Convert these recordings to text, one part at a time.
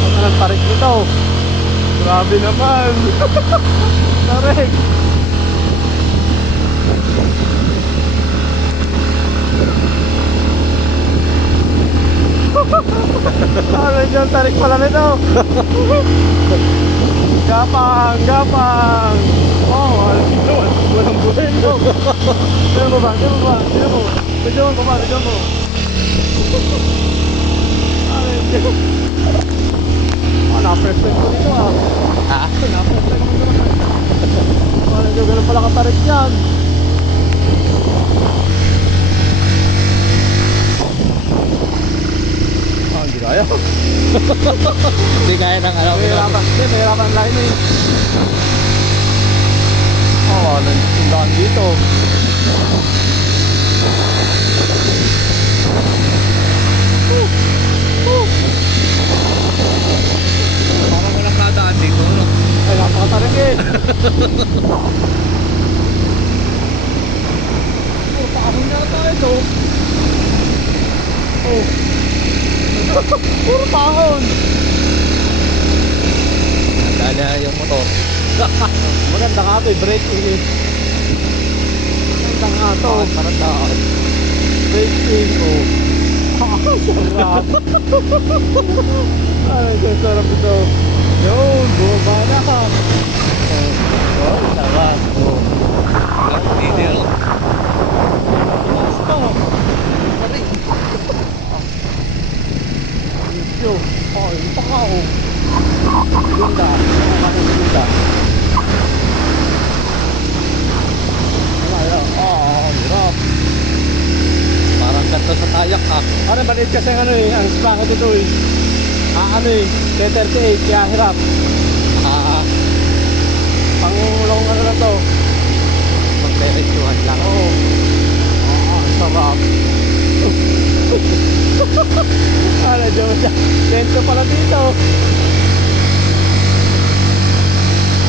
Ang tarik nito. Grabe naman. Tarik. Ano yung tarik pala nito? Gapang, gapang. Oh, walang buhay mo. Tignan mo ba? Tignan mo ba? Tignan mo. Tignan mo ba? Tignan mo. Ano yun? Ah, na-first time ko dito ah. Ha? Na-first time ko dito. Ano yun? Ganun pala katarik yan. Ah, hindi kaya. Hindi kaya ng ano. Mahirapan line eh. Oh, nandaan dito. Parang walang kadaan dito, no? Ay, napakatarik eh. Oh, paahon na tayo ito. Oh. Puro paahon. Nadala yung motor. Maganda nga ito eh, braking eh. Maganda nga ito. Parang daan. Braking oh. Sarap. Ay, sarap ito. Yun, bumaba na ka. Oh, sarap. Oh. Hindi, no? Tumas to. Sorry. Yo, oh, yung paka oh. Ganda. Ganda. Hirap. Parang kanto sa tayak, ha? Ano, maliit kasi ano eh, ang sprocket ito eh. Ano eh, 38, kaya hirap. Ah, Pangulong ano na to. magdiretsuhan lang. Oo. Ang sarap. Ano, Diyo, lento pala dito.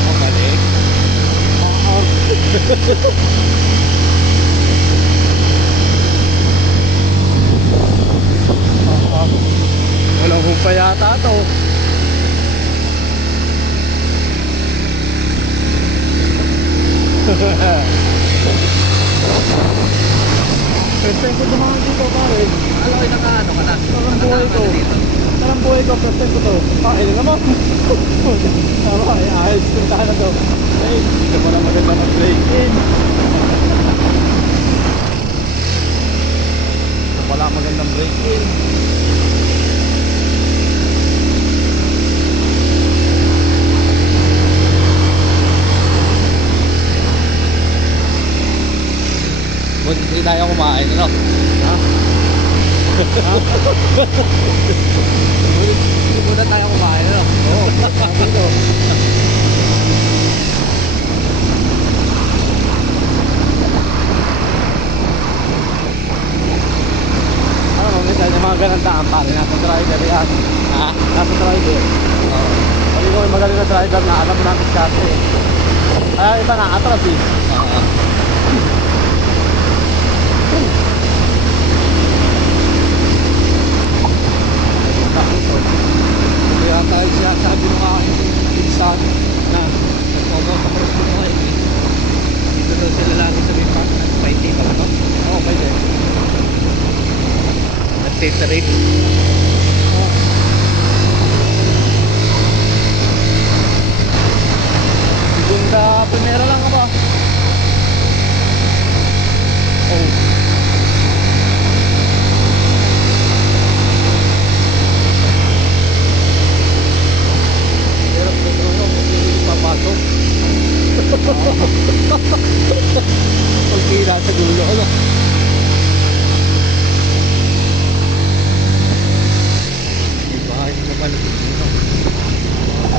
Oh, mali. Walang humpa yata to. First time ko dumaan dito pare. Alam ko nakaano ka na. Parang buhay ko. Parang buhay ko, first time ko to. Ay, naman. Parang ayos ko na to. Hey, hindi mo na maganda mag-break in. Wala magandang break in. Hindi tayo kumain, ano? Ha? Ha? Hindi muna tayo kumain, ano? Oo, sabi ko. Ano mo, minsan yung mga ganang daan pare, nasa driver yan. Ha? Nasa driver. Oo. Sabi ko, may magaling na driver na alam mo na ang diskarte eh. Kaya iba na, atras eh. Oo. Kaya tayo siya sabi ng aking pinsan na Nagpagaw sa cross mo ngayon, eh. Dito daw sila lagi sa may park. Nagpaiti pa ba, no? oo, pwede. Nagtitrip. Segunda, primera lang ka ba? Oh. Hirap na ito, no? Kasi papasok. Pagkila sa gulo, ano? Bahay na pala dito.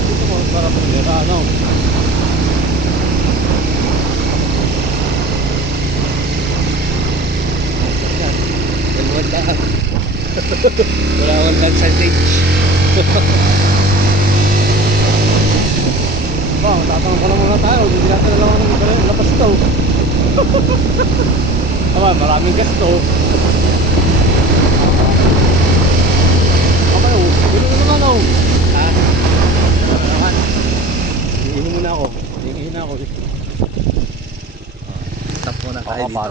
Dito mo, para primera, ano? Dalawang daan. Wala akong land sandwich. Ba, tatanong pa lang muna tayo. Hindi natin alam ang lapas ito. Aba, maraming gasto. Okay, oh. Gulo na naman, oh. Ha? ako. Hingi na ako. Stop muna tayo Ako, dito.